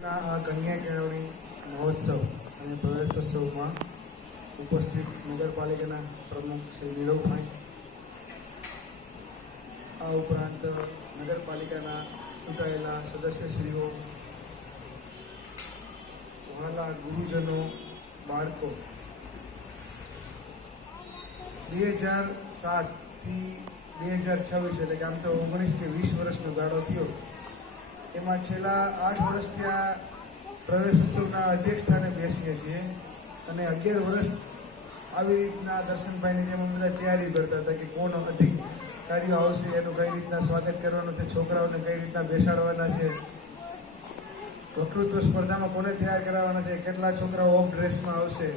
આ કન્યા કેળવણી મહોત્સવ અને પ્રવેશોત્સવમાં ઉપસ્થિત નગરપાલિકાના પ્રમુખ શ્રી નીરવભાઈ, આ ઉપરાંત નગરપાલિકાના ચૂંટાયેલા સદસ્યશ્રીઓ, વહાલા ગુરુજનો, બાળકો, 2007થી 2026 એટલે કે આમ તો 19 કે 20 વર્ષનો ગાળો થયો, એમાં છેલ્લા 8 વર્ષથી આ પ્રવેશોત્સવના અધ્યક્ષ સ્થાને બેસીએ છીએ અને 11 વર્ષ આવી રીતના દર્શનભાઈની જેમ અમે બધા તૈયારી કરતા હતા કે કોણ અધિકારીઓ આવશે, એનું કઈ રીતના સ્વાગત કરવાનું છે, છોકરાઓને કઈ રીતના બેસાડવાના છે, વક્તૃત્વ સ્પર્ધામાં કોને તૈયાર કરાવવાના છે, કેટલા છોકરાઓ ઓફ ડ્રેસમાં આવશે.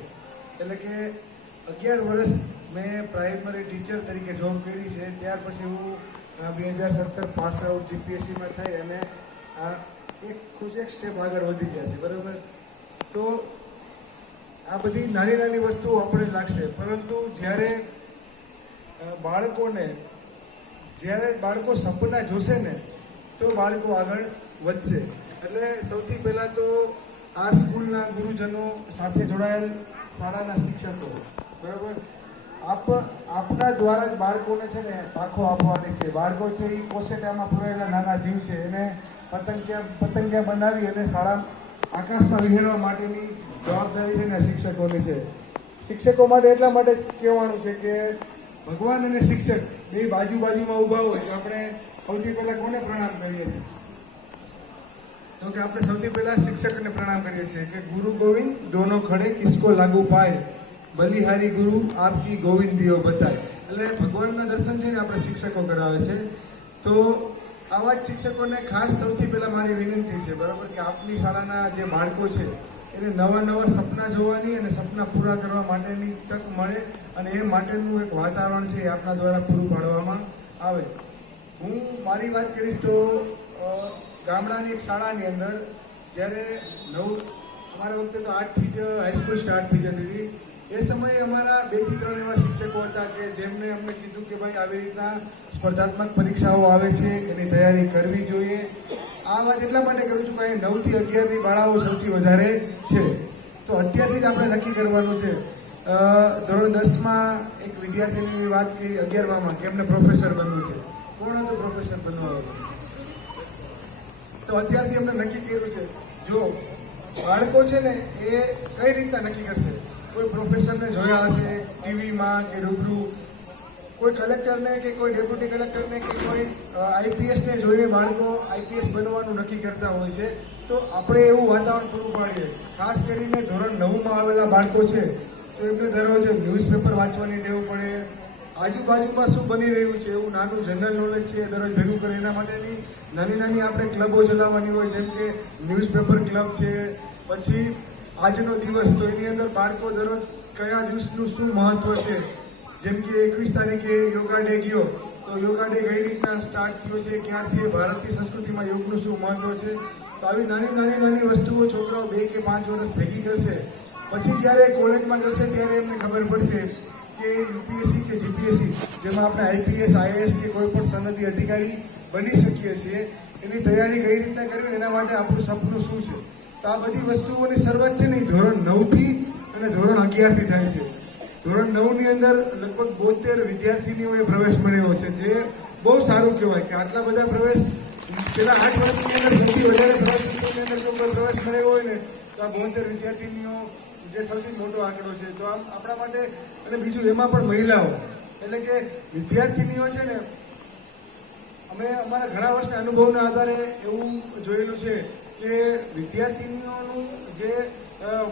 એટલે કે 11 વર્ષ મેં પ્રાઇમરી ટીચર તરીકે જોબ કરી છે. ત્યાર પછી હું 2017 પાસ આઉટ જીપીએસસીમાં થઈ અને એક સ્ટેપ આગળ વધી ગયા છે. બરાબર. તો આ બધી નાની નાની વસ્તુઓ આપણે લાગશે, પરંતુ જ્યારે બાળકો સપના જોશે ને તો બાળકો આગળ વધશે. એટલે સૌથી પહેલાં તો આ સ્કૂલના ગુરુજનો, સાથે જોડાયેલ શાળાના શિક્ષકો, બરાબર, આપના દ્વારા જ બાળકોને છે ને પાંખો આપવાની છે. બાળકો છે એ કોસેટામાં પૂરેલા નાના જીવ છે, એને પતંગિયા બનાવી અને શાળા આકાશમાં વિહેરવા માટેની જવાબદારી છે ને શિક્ષકોની છે. શિક્ષકો માટે એટલા માટે કહેવાનું છે કે ભગવાન અને શિક્ષક બે બાજુમાં ઊભા હોય તો આપણે સૌથી પહેલાં કોને પ્રણામ કરીએ છીએ? તો કે આપણે સૌથી પહેલાં શિક્ષકને પ્રણામ કરીએ છીએ કે ગુરુ ગોવિંદ દોનો ખડે કિસકો લાગુ પાય, બલિહારી ગુરુ આપકી ગોવિંદીઓ બતાય. એટલે ભગવાનના દર્શન છે ને આપણે શિક્ષકો કરાવે છે. તો આવા જ શિક્ષકોને ખાસ સૌથી પહેલાં મારી વિનંતી છે, બરાબર, કે આપની શાળાના જે બાળકો છે એને નવા સપના જોવાની અને સપના પૂરા કરવા માટેની તક મળે અને એ માટેનું એક વાતાવરણ છે એ આપના દ્વારા પૂરું પાડવામાં આવે. હું મારી વાત કરીશ તો ગામડાની એક શાળાની અંદર જ્યારે અમારા વખતે તો 8થી જ હાઈસ્કૂલ સ્ટાર્ટ થઈ જતી હતી. એ સમયે અમારા 2 થી 3 એવા શિક્ષકો હતા કે જેમને અમને કીધું કે ભાઈ આવી રીતના સ્પર્ધાત્મક પરીક્ષાઓ આવે છે, એની તૈયારી કરવી જોઈએ. આ વાત એટલા માટે કરું છું કે 9 થી 11ની શાળાઓ સૌથી વધારે છે. તો અત્યારથી જ આપણે નક્કી કરવાનું છે. ધોરણ 10માં એક વિદ્યાર્થીની વાત કરી, 11માં કે એમને પ્રોફેસર બનવું છે. કોણ હતું પ્રોફેસર બનવા? તો અત્યારથી અમને નક્કી કર્યું છે. જો બાળકો છે ને એ કઈ રીતના નક્કી કરશે? કોઈ પ્રોફેસરને જોયા હશે ટીવીમાં કે રૂબરૂ, કોઈ કલેક્ટરને કે કોઈ ડેપ્યુટી કલેક્ટરને કે કોઈ આઈપીએસને જોઈને બાળકો આઈપીએસ બનવાનું નક્કી કરતા હોય છે. તો આપણે એવું વાતાવરણ પૂરું પાડીએ. ખાસ કરીને ધોરણ 9માં આવેલા બાળકો છે તો એમને દરરોજ ન્યૂઝપેપર વાંચવાની ટેવ પડે. આજુબાજુમાં શું બની રહ્યું છે એવું નાનું જનરલ નોલેજ છે દરરોજ ભેગું કરે. એના માટેની નાની આપણે ક્લબો ચલાવવાની હોય, જેમ કે ન્યૂઝપેપર ક્લબ છે. પછી આજનો દિવસ, તો એની અંદર બાળકો દરરોજ કયા દિવસનું શું મહત્વ છે, જેમ કે 21 તારીખે યોગા ડે ગયો તો યોગા ડે કઈ રીતના સ્ટાર્ટ થયો છે, ક્યારથી ભારતીય સંસ્કૃતિમાં યોગનું શું મહત્વ છે. તો આવી નાની વસ્તુઓ છોકરાઓ 2 કે 5 વર્ષ ભેગી કરશે. પછી જ્યારે કોલેજમાં જશે ત્યારે એમને ખબર પડશે કે યુપીએસસી કે જીપીએસસી, જેમાં આપણે આઈપીએસ, આઈએએસ કે કોઈ પણ સનદી અધિકારી બની શકીએ છીએ, એની તૈયારી કઈ રીતના કરવી, એના માટે આપણું સપનું શું છે. તો આ બધી વસ્તુઓની શરૂઆત છે ને ધોરણ 9થી અને ધોરણ 11થી થાય છે. ધોરણ 9ની અંદર લગભગ 72 વિદ્યાર્થીનીઓએ પ્રવેશ મેળવ્યો છે, જે બહુ સારું કહેવાય કે આટલા બધા પ્રવેશ છેલ્લા 8 વર્ષની અંદર સૌથી વધારે પ્રવેશની અંદર જો પ્રવેશ મેળવ્યો હોય ને તો આ 72 વિદ્યાર્થીનીઓ જે સૌથી મોટો આંકડો છે. તો આમ આપણા માટે, અને બીજું એમાં પણ મહિલાઓ, એટલે કે વિદ્યાર્થીનીઓ છે ને, અમે અમારા ઘણા વર્ષના અનુભવના આધારે એવું જોયેલું છે કે વિદ્યાર્થીનીઓનું જે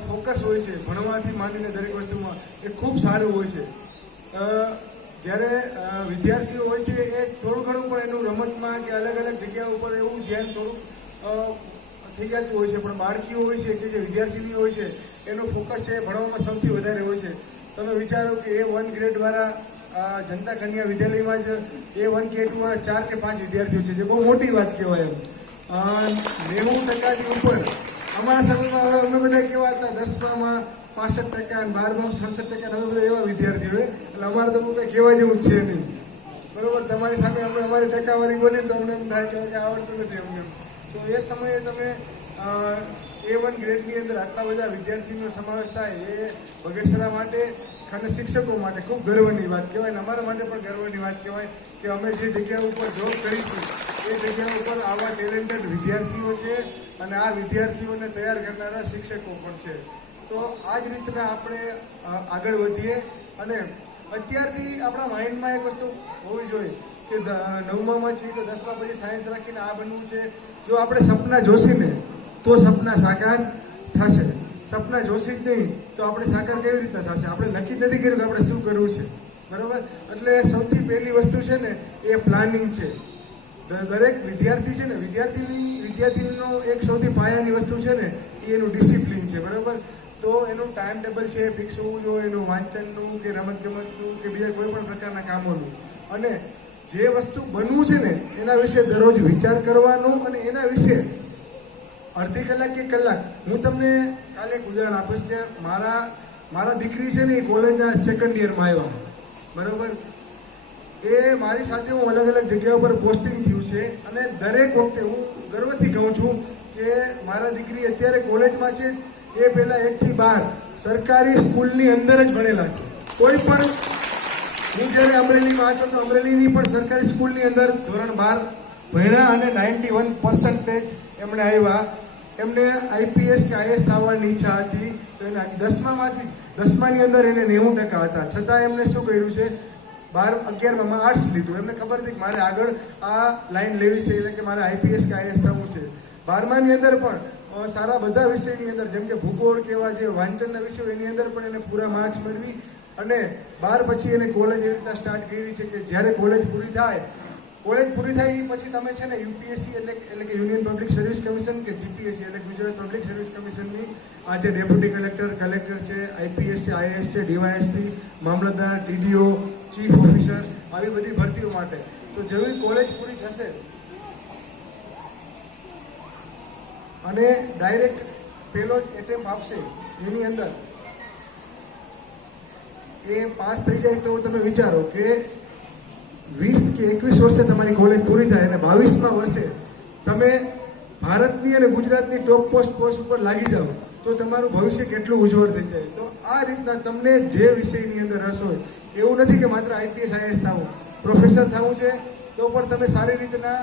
ફોકસ હોય છે ભણવાથી માંડીને દરેક વસ્તુમાં એ ખૂબ સારું હોય છે. જ્યારે વિદ્યાર્થીઓ હોય છે એ થોડું ઘણું પણ એનું રમતમાં કે અલગ જગ્યા ઉપર એવું ધ્યાન થોડું થઈ જતું હોય છે, પણ બાળકીઓ હોય છે કે જે વિદ્યાર્થીનીઓ હોય છે એનું ફોકસ છે ભણવામાં સૌથી વધારે હોય છે. તમે વિચારો કે A1 ગ્રેડવાળા જનતા કન્યા વિદ્યાલયમાં જ A1 કે A2 વાળા 4 કે 5 વિદ્યાર્થીઓ છે, જે બહુ મોટી વાત કહેવાય. એમ 90% ઉપર અમારા સમયમાં અમે બધા કેવા હતા, 10માં 65% અને 12માં 67%, અમે બધા એવા વિદ્યાર્થીઓ. એટલે અમારે તો કંઈ કહેવા જેવું જ છે નહીં. બરોબર. તમારી સામે આપણે અમારી ટકાવારી બોલીએ તો અમને એમ થાય કે આવડતું નથી અમને. તો એ સમયે તમે A1 ગ્રેડની અંદર આટલા બધા વિદ્યાર્થીનો સમાવેશ થાય એ બગસરા માટે અને શિક્ષકો માટે ખૂબ ગર્વની વાત કહેવાય, અને અમારા માટે પણ ગર્વની વાત કહેવાય કે અમે જે જગ્યા ઉપર જોબ કરીશું એ જગ્યા ઉપર આવા ટેલેન્ટેડ વિદ્યાર્થીઓ છે અને આ વિદ્યાર્થીઓને તૈયાર કરનારા શિક્ષકો પણ છે. તો આ જ રીતના આપણે આગળ વધીએ અને અત્યારથી આપણા માઇન્ડમાં એક વસ્તુ હોવી જોઈએ કે 9માં છીએ તો 10મા પછી સાયન્સ રાખીને આ બનવું છે. જો આપણે સપના જોશીને તો સપના સાકાર થશે, સપના જોશી જ નહીં તો આપણે સાકાર કેવી રીતના થશે? આપણે નક્કી નથી કર્યું કે આપણે શું કરવું છે, બરાબર? એટલે સૌથી પહેલી વસ્તુ છે ને એ પ્લાનિંગ છે. દરેક વિદ્યાર્થી છે ને વિદ્યાર્થીનો એક સૌથી પાયાની વસ્તુ છે ને એ એનું ડિસિપ્લિન છે, બરાબર? તો એનું ટાઈમ ટેબલ છે ફિક્સ હોવું જોઈએ, એનું વાંચનનું કે રમતગમતનું કે બીજા કોઈ પણ પ્રકારના કામોનું. અને જે વસ્તુ બનવું છે ને એના વિશે દરરોજ વિચાર કરવાનો અને એના વિશે અડધી કલાક કે કલાક. હું તમને કાલે એક ઉદાહરણ આપીશ કે મારા દીકરી છે ને એ કોલેજના સેકન્ડ યરમાં આવ્યા, બરાબર? એ મારી સાથે હું અલગ અલગ જગ્યા ઉપર પોસ્ટિંગ થયું છે અને દરેક વખતે હું ગર્વથી કહું છું કે મારા દીકરી અત્યારે કોલેજમાં છે એ પહેલાં 1 થી 12 સરકારી સ્કૂલની અંદર જ ભણેલા છે. કોઈ પણ હું જ્યારે અમરેલીમાં હતો તો અમરેલીની પણ સરકારી સ્કૂલની અંદર ધોરણ 12 ભણ્યા અને 91% એમણે આવ્યા. એમને IPS કે IS થવાની ઈચ્છા હતી તો એને 10માની અંદર એને 90% હતા, છતાં એમને શું કર્યું છે 11માં આર્ટ્સ લીધું. એમને ખબર હતી કે મારે આગળ આ લાઈન લેવી છે, એટલે કે મારે IPS કે IS થવું છે. 12માની અંદર પણ સારા બધા વિષયની અંદર જેમ કે ભૂગોળ કે એવા જે વાંચનના વિષયો એની અંદર પણ એને પૂરા માર્ક્સ મેળવી અને 12 પછી એને કોલેજ એવી રીતના સ્ટાર્ટ કરી છે કે જ્યારે કોલેજ પૂરી થાય એ પછી તમે છે ને UPSC એટલે કે યુનિયન પબ્લિક સર્વિસ કમિશન કે GPSC એટલે ગુજરાત પબ્લિક સર્વિસ કમિશનની આ જે ડેપ્યુટી કલેક્ટર છે, IPS છે, IS છે, DYSP, મામલતદાર, TDO, ચીફ ઓફિસર, આવી બધી ભરતીઓ માટે તો જેવી કોલેજ પૂરી થશે અને ડાયરેક્ટ પહેલો જ એટેમ્પ આપશે એની અંદર એ પાસ થઈ જાય તો તમે વિચારો કે 20 કે 21 વર્ષે તમારી કોલેજ પૂરી થાય અને 22મા વર્ષે તમે ભારતની અને ગુજરાતની ટોપ પોસ્ટ ઉપર લાગી જાઓ તો તમારું ભવિષ્ય કેટલું ઉજ્જવળ થઈ જાય. તો આ રીતના તમને જે વિષયની અંદર રસ હોય, એવું નથી કે માત્ર IPS IS થવું, પ્રોફેસર થવું છે તો પણ તમે સારી રીતના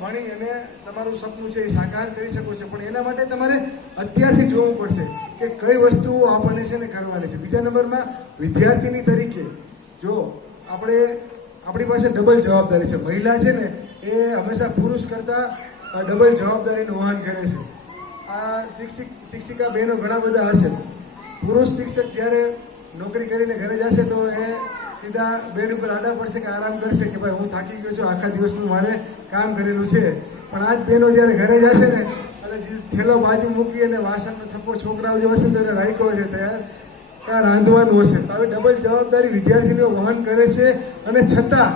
ભણી અને તમારું સપનું છે એ સાકાર કરી શકો છો. પણ એના માટે તમારે અત્યારથી જોવું પડશે કે કઈ વસ્તુઓ આપણને છે ને કરવાની છે. બીજા નંબરમાં વિદ્યાર્થીની તરીકે જો આપણી પાસે ડબલ જવાબદારી છે. મહિલા છે ને એ હંમેશા પુરુષ કરતાં ડબલ જવાબદારીનું વહન કરે છે. આ શિક્ષિકા બહેનો ઘણા બધા હશે. પુરુષ શિક્ષક જ્યારે નોકરી કરીને ઘરે જશે તો એ સીધા બેડ ઉપર આડા પડશે કે આરામ કરશે કે ભાઈ હું થાકી ગયો છું, આખા દિવસનું મારે કામ કરેલું છે. પણ આ જ બહેનો જ્યારે ઘરે જશે ને અને થેલો બાજુ મૂકી અને વાસણનો થપ્પો છોકરાઓ જો હશે તો એને રાખ્યો હશે તૈયાર કાં રાંધવાનું હશે. તો આવી ડબલ જવાબદારી વિદ્યાર્થીનીઓ વહન કરે છે અને છતાં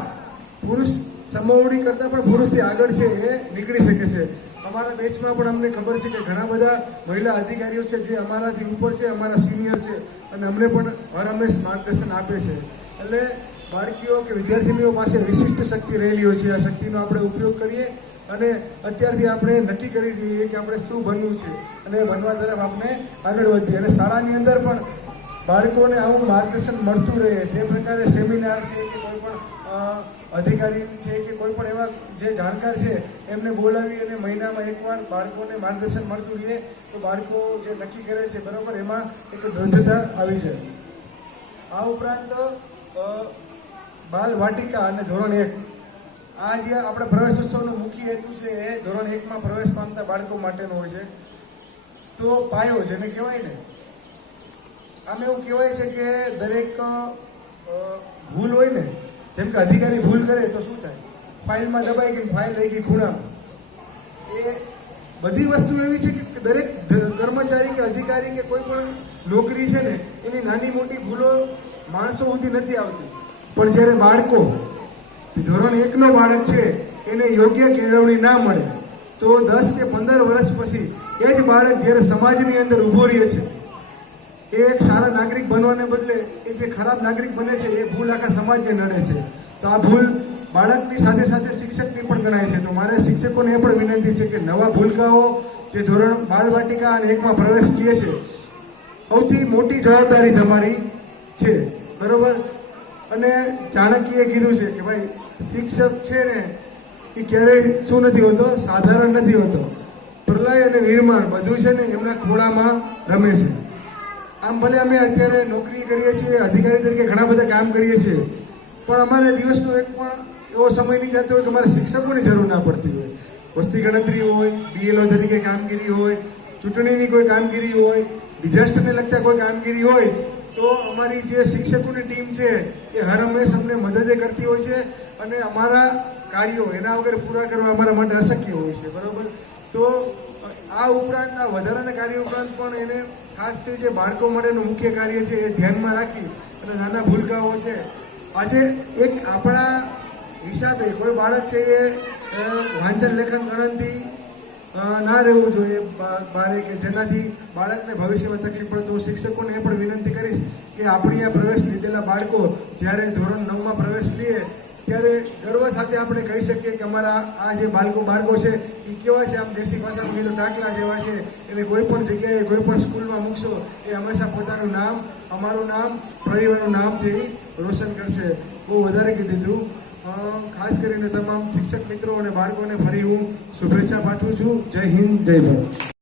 પુરુષ સમોવડી કરતાં પણ પુરુષથી આગળ છે એ નીકળી શકે છે. અમારા બેચમાં પણ અમને ખબર છે કે ઘણા બધા મહિલા અધિકારીઓ છે જે અમારાથી ઉપર છે, અમારા સિનિયર છે અને અમને પણ હરહંમેશ માર્ગદર્શન આપે છે. એટલે બાળકીઓ કે વિદ્યાર્થીનીઓ પાસે વિશિષ્ટ શક્તિ રહેલી હોય છે. આ શક્તિનો આપણે ઉપયોગ કરીએ અને અત્યારથી આપણે નક્કી કરી દઈએ કે આપણે શું બનવું છે અને બનવા તરફ આપણે આગળ વધીએ. અને શાળાની અંદર પણ બાળકોને આવું માર્ગદર્શન મળતું રહે તે પ્રકારે સેમિનાર છે કે કોઈ પણ અધિકારી છે કે કોઈ પણ એવા જે જાણકાર છે એમને બોલાવી અને મહિનામાં એકવાર બાળકોને માર્ગદર્શન મળતું રહે તો બાળકો જે નક્કી કરે છે બરાબર એમાં એક દ્રઢતા આવી જાય. આ ઉપરાંત બાલ વાટિકા અને ધોરણ 1 આ જે આપણે પ્રવેશ ઉત્સવનો મુખ્ય હેતુ છે એ ધોરણ 1માં પ્રવેશ પામતા બાળકો માટેનો હોય છે. તો પાયો જેને કહેવાય ને, આમ એવું કહેવાય છે કે દરેક ભૂલ હોય ને, જેમ કે અધિકારી ભૂલ કરે તો શું થાય, ફાઇલમાં દબાઈ ગઈ, ફાઇલ રહી ગઈ ખૂણામાં. એ બધી વસ્તુ એવી છે કે દરેક કર્મચારી કે અધિકારી કે કોઈ પણ નોકરી છે ને એની નાની મોટી ભૂલો માણસો સુધી નથી આવતી. પણ જ્યારે બાળકો ધોરણ 1નો બાળક છે એને યોગ્ય કેળવણી ના મળે તો 10 કે 15 વર્ષ પછી એ જ બાળક જ્યારે સમાજની અંદર ઊભો રહે છે એ એક સારા નાગરિક બનવાને બદલે એ જે ખરાબ નાગરિક બને છે એ ભૂલ આખા સમાજને નડે છે. તો આ ભૂલ બાળકની સાથે સાથે શિક્ષકની પણ ગણાય છે. તો મારે શિક્ષકોને એ પણ વિનંતી છે કે નવા ભૂલકાઓ જે ધોરણ બાલવાટિકા અને 1માં પ્રવેશ લે છે, સૌથી મોટી જવાબદારી તમારી છે, બરોબર. અને ચાણક્યએ કીધું છે કે ભાઈ શિક્ષક છે ને એ ક્યારેય શું નથી હોતો, સાધારણ નથી હોતો. પ્રલય અને નિર્માણ બધું છે ને એમના ખોળામાં રમે છે. આમ ભલે અમે અત્યારે નોકરી કરીએ છીએ, અધિકારી તરીકે ઘણા બધા કામ કરીએ છીએ, પણ અમારે દિવસનો એક પણ એવો સમય નહીં જતો હોય કે અમારે શિક્ષકોની જરૂર ના પડતી હોય. વસ્તી ગણતરી હોય, BLO તરીકે કામગીરી હોય, ચૂંટણીની કોઈ કામગીરી હોય, ડિઝાસ્ટરને લગતા કોઈ કામગીરી હોય, તો અમારી જે શિક્ષકોની ટીમ છે એ હર હંમેશ અમને મદદ કરતી હોય છે અને અમારા કાર્યો એના વગર પૂરા કરવા અમારા માટે અશક્ય હોય છે, બરોબર. તો આ ઉપરાંત આ વધારાના કાર્ય ઉપરાંત પણ એને ખાસ છે જે બાળકો માટેનું મુખ્ય કાર્ય છે એ ધ્યાનમાં રાખી અને નાના ભૂલકાઓ છે. આજે એક આપણા હિસાબે કોઈ બાળક છે એ વાંચન લેખન ગણનથી ના રહેવું જોઈએ બારે, કે જેનાથી બાળકને ભવિષ્યમાં તકલીફ પડે. તો હું શિક્ષકોને એ પણ વિનંતી કરીશ કે આપણી આ પ્રવેશ લીધેલા બાળકો જ્યારે ધોરણ 9માં પ્રવેશ લે ત્યારે ગર્વ સાથે આપણે કહી શકીએ કે અમારા આ જે બાળકો છે એ કેવા છે, આમ દેશી ભાષામાં કીધું ટાકલા જેવા છે. એને કોઈ પણ જગ્યાએ કોઈ પણ સ્કૂલમાં મૂકશો એ હંમેશા પોતાનું નામ, અમારું નામ, પરિવારનું નામ છે એ રોશન કરશે. બહુ વધારે કીધું હતું. ખાસ કરીને તમામ શિક્ષક મિત્રો અને બાળકોને ફરી હું શુભેચ્છા પાઠવું છું. જય હિન્દ, જય ભારત.